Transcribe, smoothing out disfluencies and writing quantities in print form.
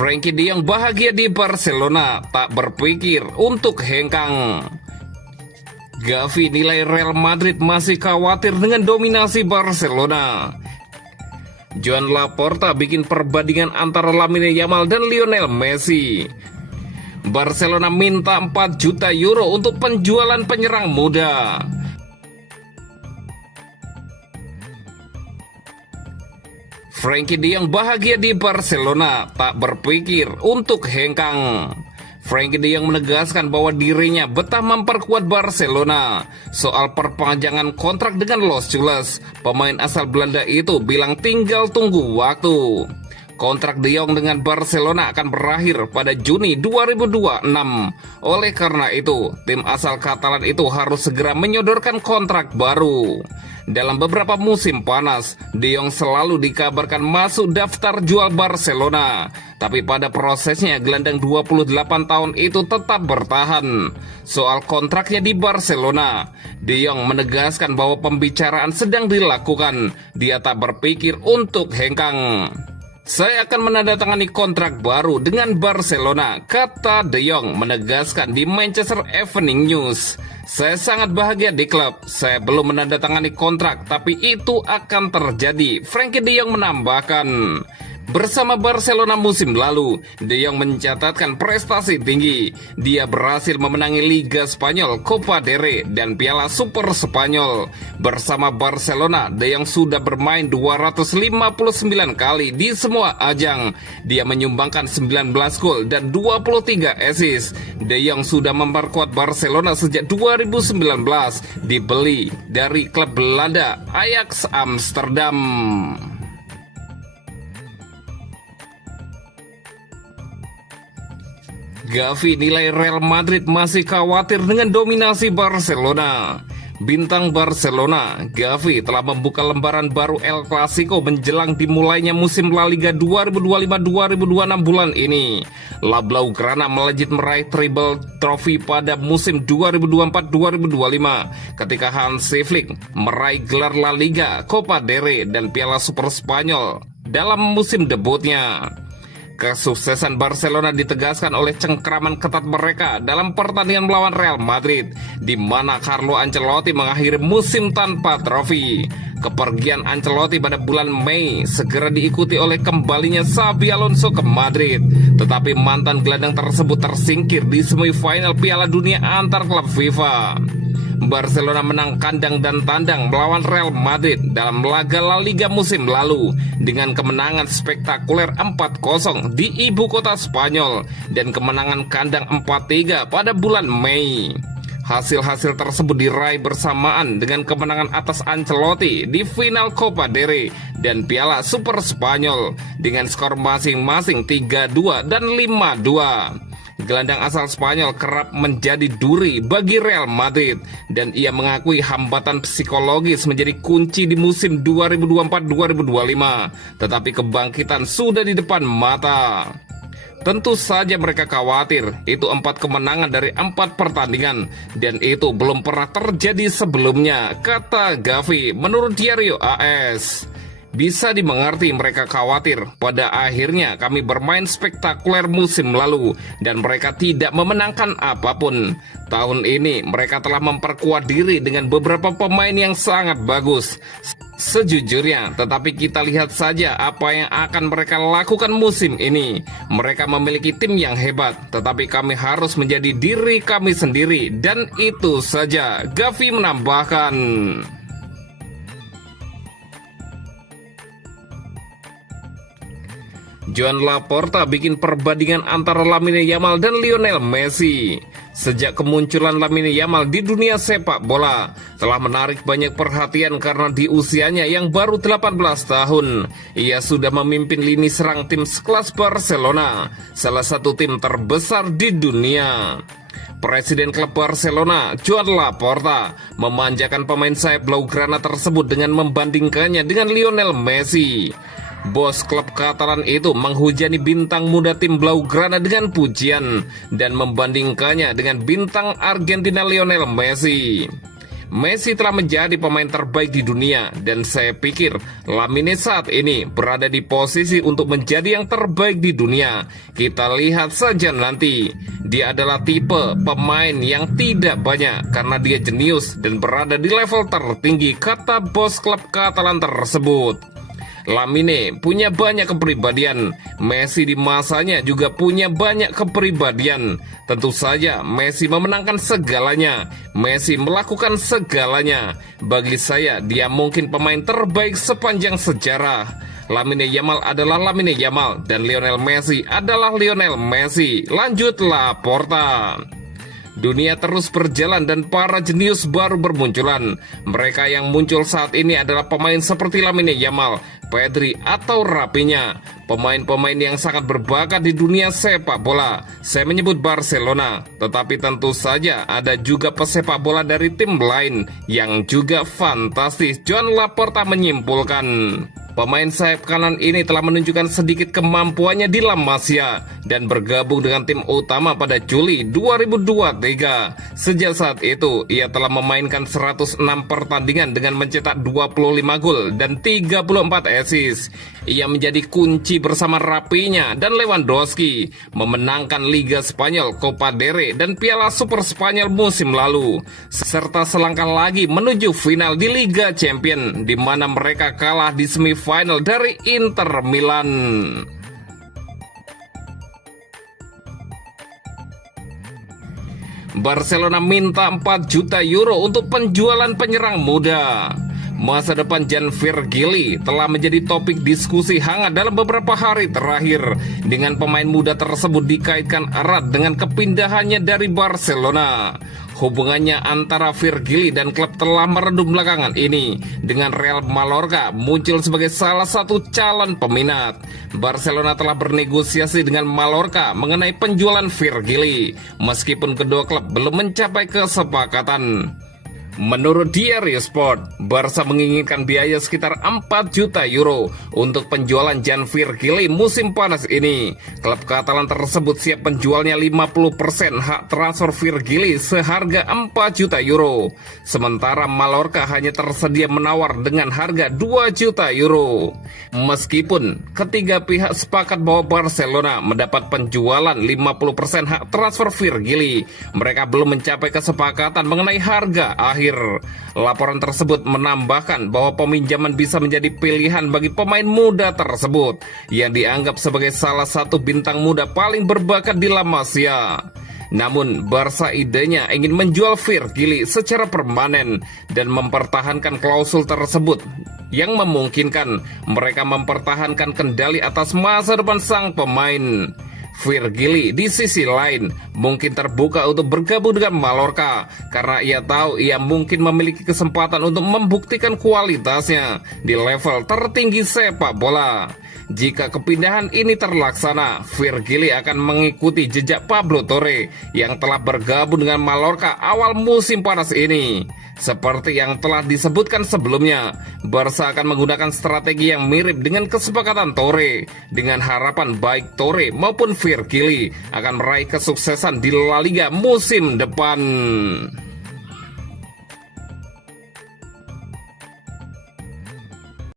Frenkie de Jong bahagia di Barcelona, tak berpikir untuk hengkang. Gavi nilai Real Madrid masih khawatir dengan dominasi Barcelona. Joan Laporta bikin perbandingan antara Lamine Yamal dan Lionel Messi. Barcelona minta 4 juta euro untuk penjualan penyerang muda. Frenkie de Jong bahagia di Barcelona, tak berpikir untuk hengkang. Frenkie de Jong menegaskan bahwa dirinya betah memperkuat Barcelona. Soal perpanjangan kontrak dengan Los Chulas, pemain asal Belanda itu bilang tinggal tunggu waktu. Kontrak de Jong dengan Barcelona akan berakhir pada Juni 2026. Oleh karena itu, tim asal Katalan itu harus segera menyodorkan kontrak baru. Dalam beberapa musim panas, de Jong selalu dikabarkan masuk daftar jual Barcelona. Tapi pada prosesnya, gelandang 28 tahun itu tetap bertahan. Soal kontraknya di Barcelona, de Jong menegaskan bahwa pembicaraan sedang dilakukan. Dia tak berpikir untuk hengkang. Saya akan menandatangani kontrak baru dengan Barcelona, kata de Jong menegaskan di Manchester Evening News. Saya sangat bahagia di klub, saya belum menandatangani kontrak, tapi itu akan terjadi, Frenkie de Jong menambahkan. Bersama Barcelona musim lalu, de Jong mencatatkan prestasi tinggi. Dia berhasil memenangi Liga Spanyol, Copa del Rey, dan Piala Super Spanyol. Bersama Barcelona, de Jong sudah bermain 259 kali di semua ajang. Dia menyumbangkan 19 gol dan 23 assist. De Jong sudah memperkuat Barcelona sejak 2019, dibeli dari klub Belanda Ajax Amsterdam. Gavi nilai Real Madrid masih khawatir dengan dominasi Barcelona. Bintang Barcelona, Gavi telah membuka lembaran baru El Clasico menjelang dimulainya musim La Liga 2025-2026 bulan ini. La Blaugrana melejit meraih treble trofi pada musim 2024-2025 ketika Hansi Flick meraih gelar La Liga, Copa del Rey, dan Piala Super Spanyol dalam musim debutnya. Kesuksesan Barcelona ditegaskan oleh cengkraman ketat mereka dalam pertandingan melawan Real Madrid, di mana Carlo Ancelotti mengakhiri musim tanpa trofi. Kepergian Ancelotti pada bulan Mei segera diikuti oleh kembalinya Xabi Alonso ke Madrid, tetapi mantan gelandang tersebut tersingkir di semifinal Piala Dunia antar klub FIFA. Barcelona menang kandang dan tandang melawan Real Madrid dalam laga La Liga musim lalu dengan kemenangan spektakuler 4-0 di ibu kota Spanyol dan kemenangan kandang 4-3 pada bulan Mei. Hasil-hasil tersebut diraih bersamaan dengan kemenangan atas Ancelotti di final Copa del Rey dan Piala Super Spanyol dengan skor masing-masing 3-2 dan 5-2. Gelandang asal Spanyol kerap menjadi duri bagi Real Madrid dan ia mengakui hambatan psikologis menjadi kunci di musim 2024-2025, tetapi kebangkitan sudah di depan mata. Tentu saja mereka khawatir, itu 4 kemenangan dari 4 pertandingan dan itu belum pernah terjadi sebelumnya, kata Gavi menurut Diario AS. Bisa dimengerti mereka khawatir, pada akhirnya kami bermain spektakuler musim lalu dan mereka tidak memenangkan apapun. Tahun ini mereka telah memperkuat diri dengan beberapa pemain yang sangat bagus. Sejujurnya, tetapi kita lihat saja apa yang akan mereka lakukan musim ini. Mereka memiliki tim yang hebat, tetapi kami harus menjadi diri kami sendiri dan itu saja, Gavi menambahkan. Joan Laporta bikin perbandingan antara Lamine Yamal dan Lionel Messi. Sejak kemunculan Lamine Yamal di dunia sepak bola, telah menarik banyak perhatian karena di usianya yang baru 18 tahun, ia sudah memimpin lini serang tim sekelas Barcelona, salah satu tim terbesar di dunia. Presiden klub Barcelona, Joan Laporta, memanjakan pemain sayap Blaugrana tersebut dengan membandingkannya dengan Lionel Messi. Bos klub Katalan itu menghujani bintang muda tim Blaugrana dengan pujian dan membandingkannya dengan bintang Argentina Lionel Messi. Messi telah menjadi pemain terbaik di dunia dan saya pikir Lamine saat ini berada di posisi untuk menjadi yang terbaik di dunia. Kita lihat saja nanti. Dia adalah tipe pemain yang tidak banyak karena dia jenius dan berada di level tertinggi, kata bos klub Katalan tersebut. Lamine punya banyak kepribadian. Messi di masanya juga punya banyak kepribadian. Tentu saja Messi memenangkan segalanya. Messi melakukan segalanya. Bagi saya dia mungkin pemain terbaik sepanjang sejarah. Lamine Yamal adalah Lamine Yamal dan Lionel Messi adalah Lionel Messi. Lanjut Laporta. Dunia terus berjalan dan para jenius baru bermunculan. Mereka yang muncul saat ini adalah pemain seperti Lamine Yamal, Pedri atau Rafinha. Pemain-pemain yang sangat berbakat di dunia sepak bola. Saya menyebut Barcelona, tetapi tentu saja ada juga pesepak bola dari tim lain yang juga fantastis. Joan Laporta menyimpulkan. Pemain sayap kanan ini telah menunjukkan sedikit kemampuannya di La Masia dan bergabung dengan tim utama pada Juli 2023. Sejak saat itu, ia telah memainkan 106 pertandingan dengan mencetak 25 gol dan 34 assist. Ia menjadi kunci bersama Rafinha dan Lewandowski, memenangkan Liga Spanyol, Copa del Rey, dan Piala Super Spanyol musim lalu, serta selangkah lagi menuju final di Liga Champions, di mana mereka kalah di semifinal dari Inter Milan. Barcelona minta 4 juta euro untuk penjualan penyerang muda. Masa depan Jan Virgili telah menjadi topik diskusi hangat dalam beberapa hari terakhir, dengan pemain muda tersebut dikaitkan erat dengan kepindahannya dari Barcelona. Hubungannya antara Virgili dan klub telah meredup belakangan ini, dengan Real Mallorca muncul sebagai salah satu calon peminat. Barcelona telah bernegosiasi dengan Mallorca mengenai penjualan Virgili, meskipun kedua klub belum mencapai kesepakatan. Menurut Diario Sport, Barca menginginkan biaya sekitar 4 juta euro untuk penjualan Jan Virgili musim panas ini. Klub Katalan tersebut siap penjualnya 50% hak transfer Virgili seharga 4 juta euro. Sementara Mallorca hanya tersedia menawar dengan harga 2 juta euro. Meskipun ketiga pihak sepakat bahwa Barcelona mendapat penjualan 50% hak transfer Virgili, mereka belum mencapai kesepakatan mengenai harga akhir. Laporan tersebut menambahkan bahwa peminjaman bisa menjadi pilihan bagi pemain muda tersebut yang dianggap sebagai salah satu bintang muda paling berbakat di La Masia. Namun Barca idenya ingin menjual Virgili secara permanen dan mempertahankan klausul tersebut yang memungkinkan mereka mempertahankan kendali atas masa depan sang pemain. Virgili di sisi lain mungkin terbuka untuk bergabung dengan Mallorca karena ia tahu ia mungkin memiliki kesempatan untuk membuktikan kualitasnya di level tertinggi sepak bola. Jika kepindahan ini terlaksana, Virgili akan mengikuti jejak Pablo Torre yang telah bergabung dengan Mallorca awal musim panas ini. Seperti yang telah disebutkan sebelumnya, Barca akan menggunakan strategi yang mirip dengan kesepakatan Torre, dengan harapan baik Torre maupun Virgili akan meraih kesuksesan di La Liga musim depan.